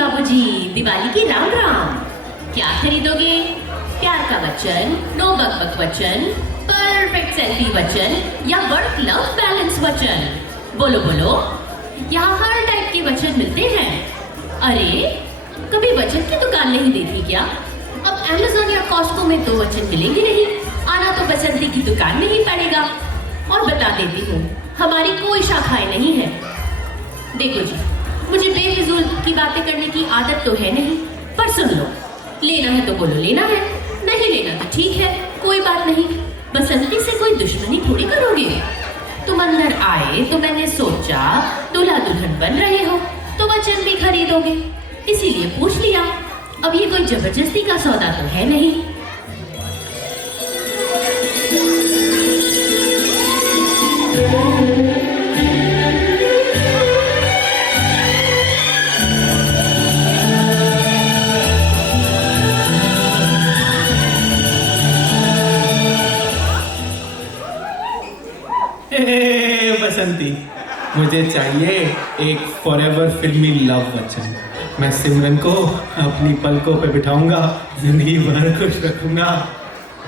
बाबूजी, दिवाली की राम राम। क्या खरीदोगे? प्यार का वचन, नो बकबक वचन, परफेक्ट सेल्फी वचन या वर्क लव बैलेंस वचन? बोलो बोलो। यहाँ हर टाइप के वचन मिलते हैं। अरे, कभी वचन की दुकान नहीं देखी क्या? अब अमेज़न या कॉस्को में दो वचन मिलेंगे नहीं, आना तो बसंती की दुकान में ही पड़ेगा। और बता देती हूँ, हमारी कोई शाखाएं नहीं है। देखो जी, मुझे बेफिजूल की बातें करने की आदत तो है नहीं, पर सुन लो, लेना है तो बोलो लेना है, नहीं लेना तो ठीक है, कोई बात नहीं। बसंती से कोई दुश्मनी थोड़ी करोगे। तुम अंदर आए तो मैंने सोचा दूल्हा दुल्हन बन रहे हो तो वचन भी खरीदोगे, इसीलिए पूछ लिया। अब ये कोई जबरदस्ती का सौदा तो है नहीं। बसंती, मुझे चाहिए एक फॉरएवर फिल्मी लव वचन। मैं सिमरन को अपनी पलकों पे बिठाऊंगा, जिंदगी भर खुश रखूंगा।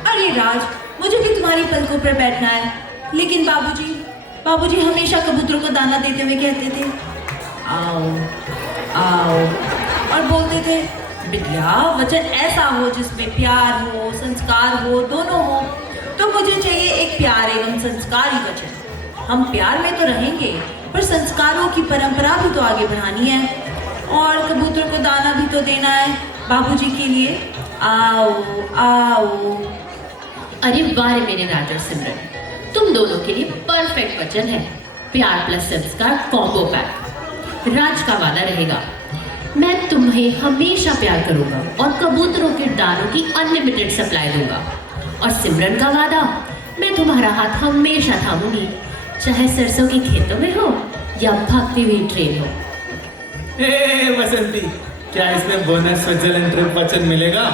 अरे राज, मुझे भी तुम्हारी पलकों पर बैठना है, लेकिन बाबूजी हमेशा कबूतरों को दाना देते हुए कहते थे आओ आओ, और बोलते थे बिटिया वचन ऐसा हो जिसमें प्यार हो संस्कार हो, दोनों हो। तो मुझे चाहिए एक प्यार एवं संस्कारी वचन। हम प्यार में तो रहेंगे, पर संस्कारों की परंपरा भी तो आगे बढ़ानी है, और कबूतरों को दाना भी तो देना है बाबूजी के लिए। आओ आओ। अरे वाह मेरे राज और सिमरन, तुम दोनों के लिए परफेक्ट वचन है। प्यार प्लस संस्कार कॉम्बो पैक। राज का वादा रहेगा, मैं तुम्हें हमेशा प्यार करूंगा और कबूतरों के दानों की अनलिमिटेड सप्लाई दूंगा। और सिमरन का वादा, मैं तुम्हारा हाथ हमेशा थामूंगी, चाहे सरसों के खेतों में हो या भागती हुई ट्रेन हो। बसंती, क्या इसमें बोनस स्विट्जरलैंड ट्रिप वचन मिलेगा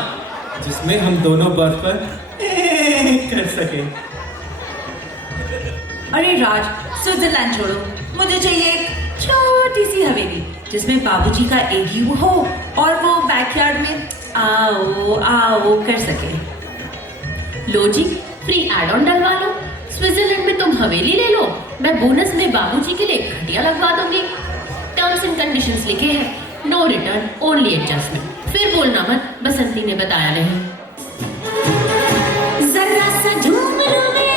जिसमें हम दोनों बर्फ पर कर सके? अरे राज, स्विट्जरलैंड छोड़ो, मुझे चाहिए एक छोटी सी हवेली जिसमें बाबूजी का एक व्यू हो और वो बैकयार्ड में आओ आओ कर सके। लो जी, फ्री एड ऑन डलवा लो। स्विट्जरलैंड में तुम हवेली ले लो, मैं बोनस में बाबूजी के लिए घटिया लगवा दूंगी। टर्म्स एंड कंडीशंस लिखे हैं, नो रिटर्न ओनली एडजस्टमेंट। फिर बोलना मत बसंती ने बताया नहीं। जरा सा झूम लूं मैं,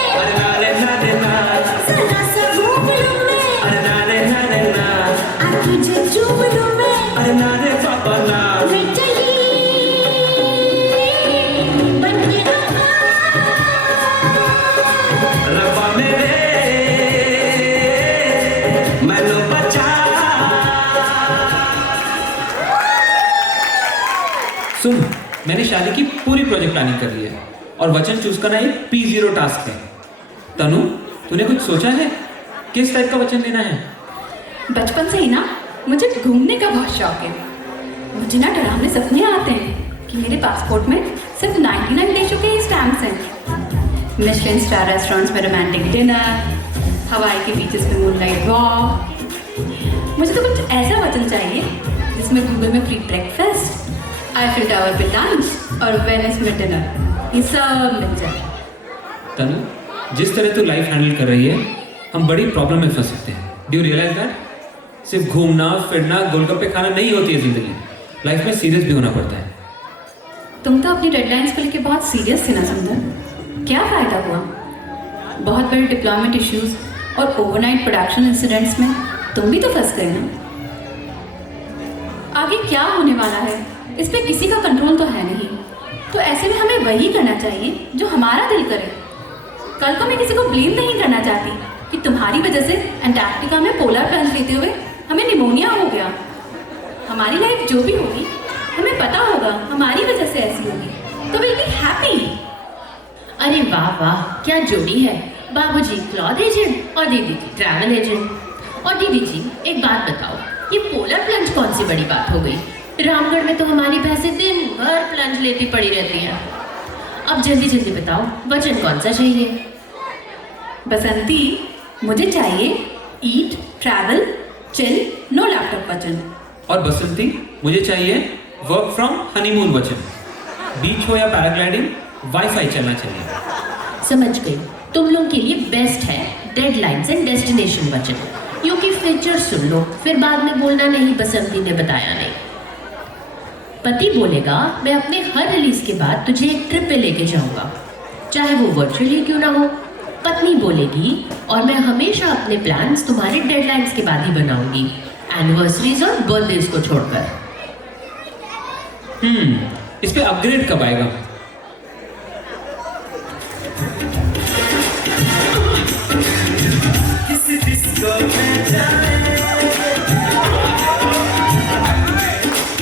जरा सा घूम लूं मैं, आ तुझे चूम लूं मैं, मैं चली बन के सुन, मैंने शादी की पूरी प्रोजेक्ट प्लानिंग कर ली है और वचन चूज करना एक P0 टास्क है। तनु, तूने कुछ सोचा है किस टाइप का वचन देना है? बचपन से ही ना मुझे घूमने का बहुत शौक है। मुझे ना डरावने सपने आते हैं कि मेरे पासपोर्ट में सिर्फ 99 देशों के ही स्टैम्प्स हैं। मिशेलिन स्टार रेस्टोरेंट्स में रोमांटिक डिनर, हवाई के बीचेस पे मूनलाइट वॉक। मुझे तो कुछ ऐसा वचन चाहिए जिसमें गूगल में फ्री ब्रेकफास्ट, आईफिल टावर पे लंच और वेनिस में डिनर, ये सब मिल जाए। तनु, जिस तरह तू लाइफ हैंडल कर रही है, हम बड़ी प्रॉब्लम में फंस सकते हैं। Do you realize that? सिर्फ घूमना फिरना गोलगप्पे खाना नहीं होती है जिंदगी, लाइफ में सीरियस भी होना पड़ता है। तुम तो अपनी डेडलाइंस को लेकर बहुत सीरियस थे ना सुंदर, क्या फ़ायदा हुआ? बहुत बड़े डिप्लॉयमेंट इश्यूज और ओवरनाइट प्रोडक्शन इंसिडेंट्स में तुम भी तो फंस गए ना। आगे क्या होने वाला है इस पे किसी का कंट्रोल तो है नहीं, तो ऐसे में हमें वही करना चाहिए जो हमारा दिल करे। कल को मैं किसी को ब्लेम नहीं करना चाहती कि तुम्हारी वजह से अंटार्कटिका में पोलर प्लंज लेते हुए हमें निमोनिया हो गया। हमारी लाइफ जो भी होगी, हमें पता होगा हमारी वजह से ऐसी होगी, तो विल बी हैप्पी। अरे वाह वाह, क्या जोड़ी है। बाबूजी क्लॉथ एजेंट और दीदी जी ट्रैवल एजेंट। और दीदी जी, एक बात बताओ, ये पोलर प्लंज कौन सी बड़ी बात हो गई? रामगढ़ में तो हमारी भैंसें दिन भर प्लंज लेती पड़ी रहती हैं। अब जल्दी जल्दी बताओ, वचन कौन सा चाहिए? बसंती, मुझे चाहिए ईट, ट्रैवल, चिल, नो लैपटॉप वचन। और बसंती, मुझे चाहिए वर्क फ्रॉम हनीमून वचन। बीच हो या पैराग्लाइडिंग, वाईफाई चलना चाहिए। समझ गई। तुम लोग के लिए बेस्ट है डेडलाइंस एंड डेस्टिनेशन वचन। क्योंकि फीचर सुन लो, फिर बाद में बोलना नहीं बसंती ने बताया नहीं। पति बोलेगा मैं अपने हर रिलीज के बाद तुझे एक ट्रिप पे लेके जाऊंगा, चाहे वो वर्चुअली क्यों ना हो। पत्नी बोलेगी और मैं हमेशा अपने प्लान्स तुम्हारे डेडलाइंस के बाद ही बनाऊंगी, एनिवर्सरीज और बर्थडेज को छोड़कर। इस पे अपग्रेड कब आएगा? किसी डिस्को में जाए,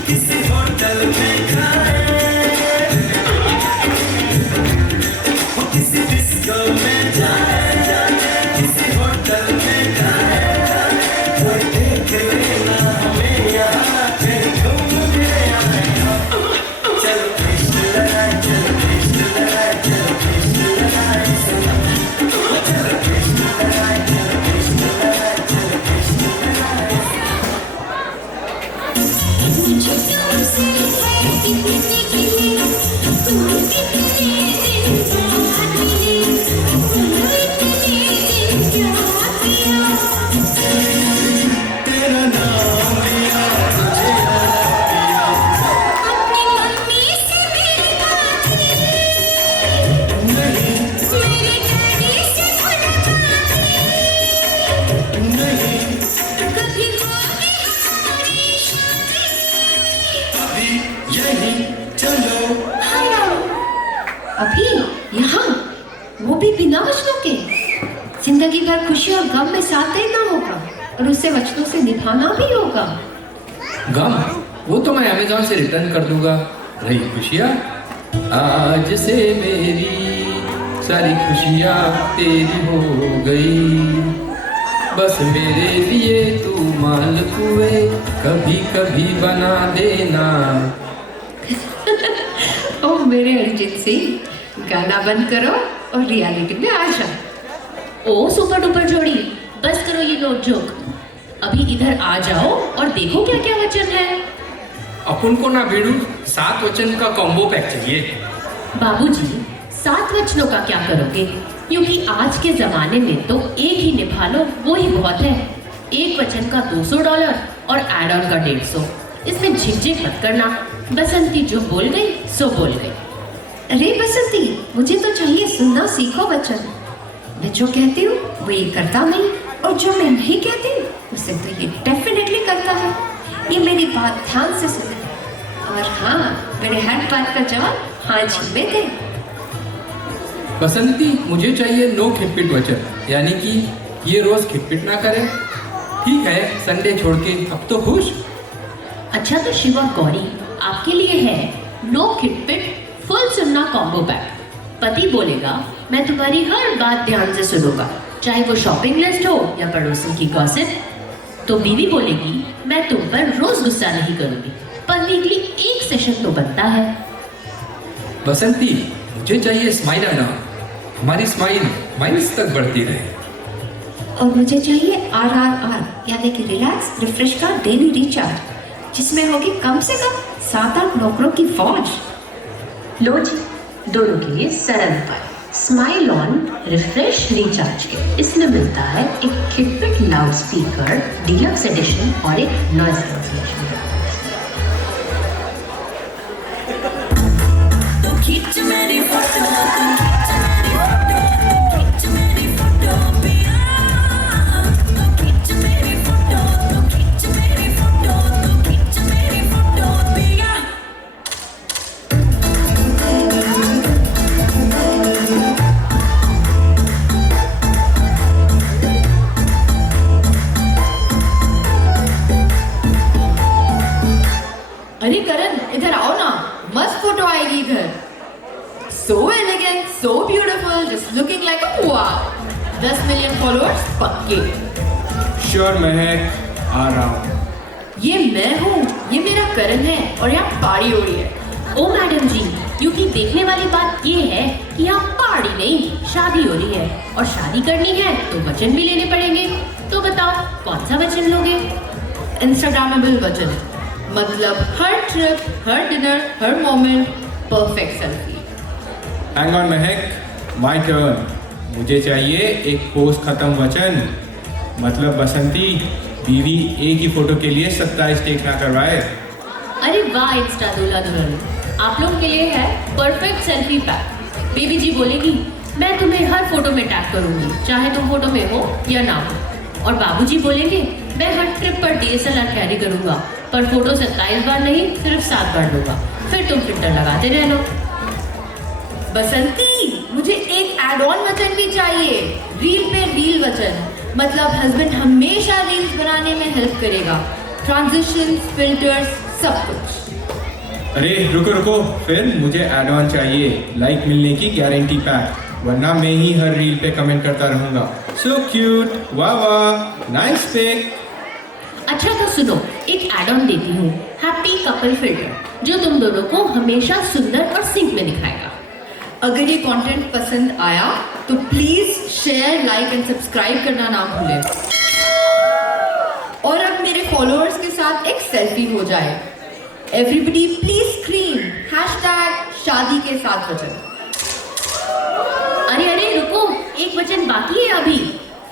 किसी होटल में खाए, किसी डिस्को में जाए, किसी होटल में खाए, कोई देख लेना हमें यहाँ पे घूमने आए। चलो कृष्ण लड़ाए, चलो कृष्ण लड़ाए, चलो कृष्ण लड़ाए, चलो कृष्ण लड़ाए, चलो कृष्ण लड़ाए, चलो कृष्ण लड़ाए। मुझे तुमसे है कितने गिले, तुम कितने दिन बाद मिले, तुम इतने दिन क्या किया। तेरा नाम लिया, तुझे याद किया। अपनी मम्मी से मेरी बात की, नहीं मेरे डैडी से मुलाकात की, नहीं कभी बोली हमारी शादी। अभी यही चलो। अभी यहाँ, वो भी बिना वचनों के। जिंदगी भर खुशी और गम में साथ देना होगा और उसे वचनों से निभाना भी होगा। गम वो तो मैं अमेज़न से रिटर्न कर दूंगा। रही खुशियाँ, आज से मेरी सारी खुशियाँ तेरी हो गई। बस मेरे लिए तू मालपुए कभी कभी बना देना। ओ मेरे अरिजीत सिंह, गाना बंद करो और रियलिटी में आ जाओ। ओ सुपर डुपर जोड़ी, बस करो ये नोट जोक। अभी इधर आ जाओ और देखो क्या क्या वचन है। अपन को ना बेड़ू 7 वचन का कॉम्बो पैक चाहिए। बाबूजी, 7 वचनों का क्या करोगे? क्योंकि आज के जमाने में तो एक ही निभा लो वो ही बहुत है। एक वचन का $200 और एड ऑन का 150। इसमें झिकझिक मत करना। बसंती जो बोल गई सो बोल गई। अरे बसंती, मुझे तो चाहिए सुनना सीखो वचन। मैं जो कहती हूँ वो ये करता नहीं, और जो मैं नहीं कहती उसे तो ये डेफिनेटली करता है। ये मेरी बात ध्यान से सुने। और हाँ, मेरे हर बात का जवाब हाँ जी में दे। बसंती, मुझे चाहिए नो खिटपिट वचन, यानी कि ये रोज खिटपिट ना करे। ठीक है, संडे छोड़ के अब तो खुश। अच्छा तो शिव और गौरी, आपके लिए है नो खिटपिट फुल सुनना कॉम्बो पैक। पति बोलेगा मैं तुम्हारी हर बात ध्यान से सुनूंगा, चाहे वो शॉपिंग लिस्ट हो या पड़ोसी की गॉसिप। तो बीवी बोलेगी मैं तुम पर रोज गुस्सा नहीं करूंगी, पर वीकली एक सेशन तो बनता है। बसंती, मुझे चाहिए स्माइल आना, हमारी स्माइल माइनस तक बढ़ती रहे। और मुझे चाहिए RRR, यानी कि रिलैक्स रिफ्रेश का डेली रिचार्ज, जिसमें होगी कम से कम 7-8 नौकरों की फौज। लो जी, दोनों के लिए सरल उपाय। स्माइल ऑन रिफ्रेश रिचार्ज के इसमें मिलता है एक खिटपिट लाउड स्पीकर डीलक्स एडिशन और एक नॉइज कैंसलेशन। तो खींच मेरी फोटो, खींच मेरी फोटो पिया, तो खींच मेरी फोटो, तो खींच मेरी फोटो, तो खींच मेरी फोटो पिया। अरे करण, इधर आओ ना, मस्त फोटो आएगी इधर। So elegant, so beautiful, just looking like a wow. 10 million followers पक्के। श्योर महक, आ रहा हूँ। ये मैं हूँ, ये मेरा करण है और यहाँ पार्टी हो रही है। ओ मैडम जी, क्योंकि देखने वाली बात ये है कि यहाँ पार्टी नहीं शादी हो रही है, और शादी करनी है तो वचन भी लेने पड़ेंगे। तो बताओ कौन सा वचन लोगे? इंस्टाग्रामेबल वचन। मतलब हर ट्रिप, हर डिनर, हर moment perfect selfie. Hang on Mahak, my turn. मुझे चाहिए एक पोस्ट खत्म वचन। मतलब बसंती, बीवी एक ही फोटो के लिए 27 टेक ना करवाए। अरे वाह इंस्टा दूल्हा दुल्हन, आप लोग के लिए है परफेक्ट सेल्फी पैक। बेबी जी बोलेगी मैं तुम्हें हर फोटो में टैग करूंगी, चाहे तुम फोटो में हो या ना हो। और बाबूजी बोलेंगे मैं हर ट्रिप पर DSLR कैरी करूंगा, पर फोटो 27 बार नहीं सिर्फ 7 बार लूंगा, फिर तुम फिल्टर लगाते रहना। बसंती, मुझे एक एड ऑन वचन भी चाहिए, रील पे रील वचन। मतलब हस्बैंड हमेशा रील्स बनाने में हेल्प करेगा, ट्रांजिशन, फिल्टर्स, सब कुछ। अरे रुको रुको, फिर मुझे एड ऑन चाहिए, लाइक मिलने की गारंटी पैक, वरना मैं ही हर रील पे कमेंट करता रहूंगा। सो क्यूट, वाह वाह, नाइस पिक। अच्छा तो सुनो, एक एड ऑन देती हूँ, हैप्पी कपल फिल्टर, जो तुम दोनों को हमेशा सुंदर और सिंक में दिखाएगा। अगर ये कंटेंट पसंद आया तो please share, like and subscribe करना ना भूलें। और अब मेरे फॉलोअर्स के साथ एक सेल्फी हो जाए। एवरीबडी प्लीज स्क्रीन #शादी के साथ वचन। अरे अरे रुको, एक वचन बाकी है अभी।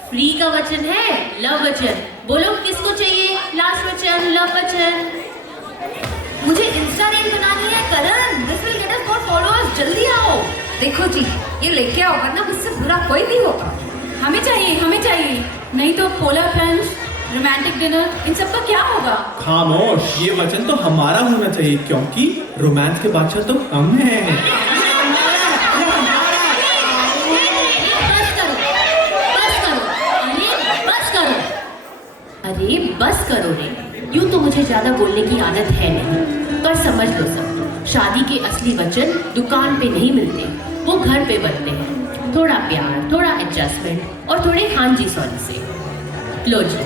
फ्री का वचन है लव वचन। बोलो किसको चाहिए लास्ट वचन, लव वचन। मुझे इंस्टा रील बनानी है Karan, this will get us more followers, जल्दी आओ। देखो जी, ये लेके आओ वरना मुझसे बुरा कोई नहीं होगा। हमें चाहिए, नहीं तो पोलर फ्रेंड्स, रोमांटिक डिनर, इन सब का क्या होगा? खामोश, ये वचन तो हमारा होना चाहिए क्योंकि रोमांस के बादशाह तो हम हैं। अरे बस करो रे, यूं तो मुझे ज्यादा बोलने की आदत है नहीं, पर समझ लो सब, शादी के असली वचन दुकान पे नहीं मिलते, वो घर पे बनते हैं। थोड़ा प्यार, थोड़ा एडजस्टमेंट और थोड़े हाँ जी सॉरी से। लो जी,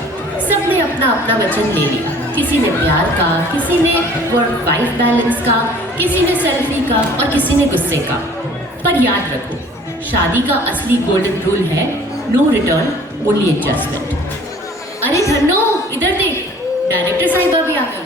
सबने अपना अपना वचन ले लिया। किसी ने प्यार का, किसी ने वर्क वाइफ बैलेंस का, किसी ने सेल्फी का और किसी ने गुस्से का। पर याद रखो, शादी का असली गोल्डन रूल है नो रिटर्न, ओनली एडजस्टमेंट। अरे धन्नो, इधर देख, डायरेक्टर साहिबा भी आ गई।